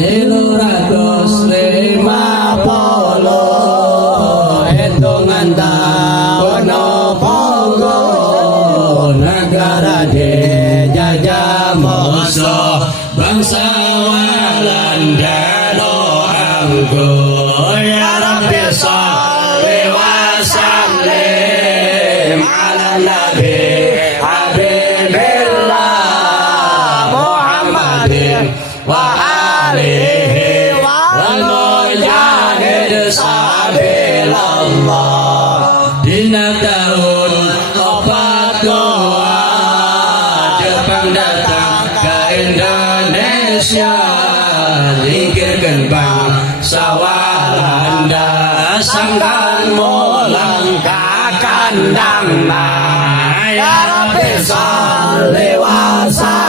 350 hitungan tahun Pongo negara dijajah musuh bangsa Walanda no anggo ya Rabbi sholli wa sallim ala nabi habibillah Muhammadin wa alihi wal mujahid sabilallah. Dina tahun opat doa Jepang datang ke Indonesia, zikirkan bangsa Walanda sangkan mulang ke kandang. Ya Rabbi sholli wa sallim